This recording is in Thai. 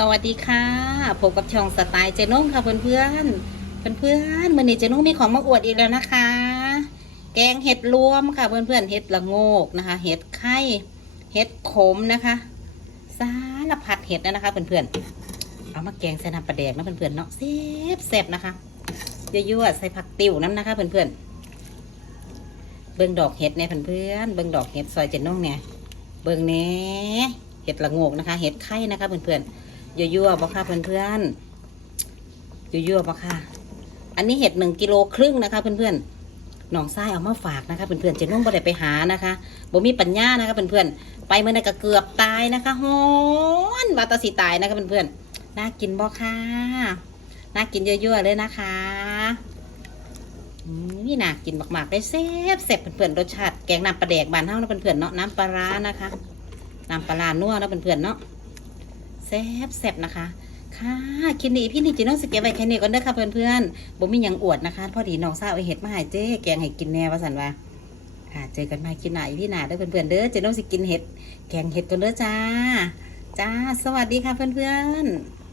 สวัสดีค่ะพบกับช่องสไตล์เจนุ่งค่ะเพื่อนเพื่อนเพื่อนเพื่อนมื่อนี้เจนุ่งมีของมาอวดอีกแล้วนะคะ แกงเห็ดรวมค่ะเพื่อนเพื่อนเห็ดละโงกนะคะ เห็ดไข่เห็ดขมนะคะสารพัดเห็ดนะคะ เพื่อนเพื่อนเอามาแกงใส่น้ำปลาแดกนะเพื่อนเพื่อนเนาะแซ่บแซ่บๆนะคะยั่วๆใส่ผักติ๋วน้ำนะคะ เพื่อนเพื่อนเบิ่งดอกเห็ดเนี่ยเพื่อนเพื่อนเบิ่งดอกเห็ดซอยเจนุ่งเนี่ยเบิ่งเน่เห็ดละโงกนะคะ เห็ดไข่นะคะ เพื่อนเพื่อน ยั่วๆบ่ค่ะเพื่อนๆยั่วๆบ่ค่ะ อันนี้เห็ดหนึ่งกิโลครึ่งนะคะ เพื่อนๆหนองทรายเอามาฝากนะคะเพื่อนๆเจนุ่งบ่ได้ไปหานะคะบ่มีปัญญานะคะเพื่อนๆไปเมื่อใดก็เกือบตายนะคะฮ้อนวาตาสิตายนะคะเพื่อนๆน่ากินบ่ค่ะน่ากินยั่วๆเลยนะคะนี่น่ากินมากๆได้แซ่บแซ่บเพื่อนๆรสชาติแกงน้ำปลาแดกบานเฮานะเพื่อนๆเนาะน้ำปลาร้านะคะน้ำปลาร้านัวนะเพื่อนๆเนาะ แซ่บแซ่บนะคะ ค่ะคลิปนี้พี่นี่จีน้องสเก็ตไว้แค่นี้ก่อนเด้อค่ะเพื่อนๆบ่มีหยังอวดนะคะ พอดีน้องสาวเอาเห็ดมาให้เจ๊แกงให้กินแน่ว่าสันว่าค่ะเจอกันใหม่คลิปหน้าอีพี่หน้าเด้อเพื่อนๆเด้อจีน้องสิกินเห็ด แกงเห็ดกันเด้อจ้า จ้า สวัสดีค่ะเพื่อนๆ